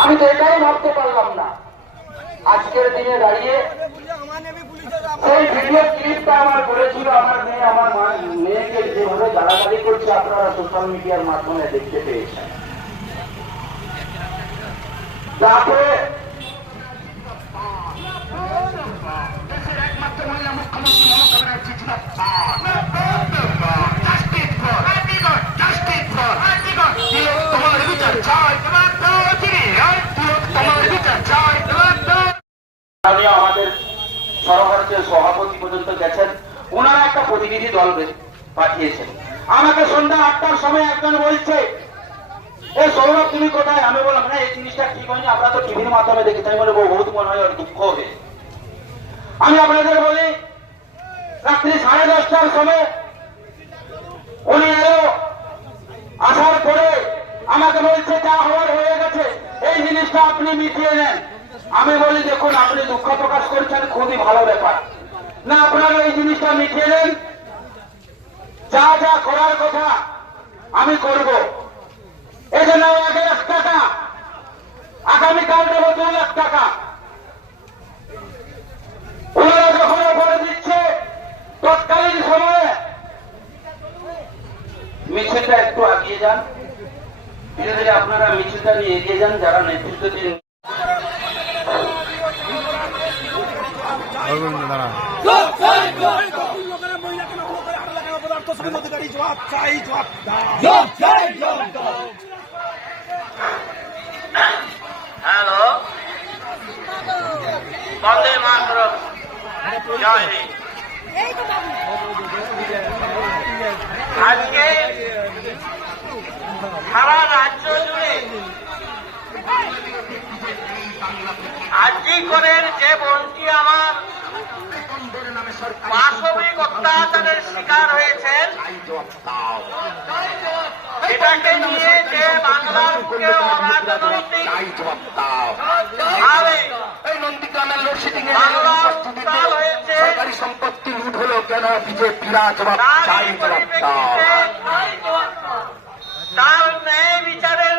আমি তো এটাই ভাবতে পারলাম না। আজকের দিনে দাঁড়িয়ে সেই ভিডিও ক্লিপটা আমার বলেছিল আমার মেয়ে, আমার মেয়েকে যেভাবে গালাগালি করছে, আপনারা সোশ্যাল মিডিয়ার মাধ্যমে দেখতে পেয়েছেন। সর্বভারতীয় সভাপতি পর্যন্ত গেছেন, ওনারা একটা প্রতিনিধি দল পাঠিয়েছেন। আমাকে সন্ধ্যা আটটার সময় একজন বলছে, এ সৌরভ, তুমি কোথায়? আমি বললাম, না, এই জিনিসটা ঠিক হয়নি, আমরা তো টিভির মাধ্যমে দেখি তাই বলে বহুত মনে হয় দুঃখ হবে। আমি আপনাদের বলি, রাত্রি সাড়ে দশটার সময় উনি এলো, আসার পরে আমাকে বলছে, যা হওয়ার হয়ে গেছে, এই জিনিসটা আপনি মিটিয়ে নেন। আমি বলি, দেখুন, আপনি দুঃখ প্রকাশ করছেন, খুবই ভালো ব্যাপার। না, আপনারা এই জিনিসটা মিটিয়ে নেন। যা যা করার কথা আমি করব। এই জন্য এক টাকা। আগামীকাল দেবো দু লাখ টাকা। ওনারা যখন বলে দিচ্ছে, তৎকালীন সময়ে মিছিলটা একটু আগিয়ে যান। ধীরে ধীরে আপনারা মিছিলটা নিয়ে এগিয়ে যান, যারা নেতৃত্ব দিন হ্যালো? বন্দে মাতরম। জয় আজকে সারা রাজ্য জুড়ে আজিকরের যে বোনটি আমার পাশবিক অত্যাচারের শিকার হয়েছেন এটাকে নিয়ে যে বাংলার বুকে। সরকারি সম্পত্তি লুট হলো কেন বিজেপিরা জবাব চাই জবাব দাও তার ন্যায় বিচারের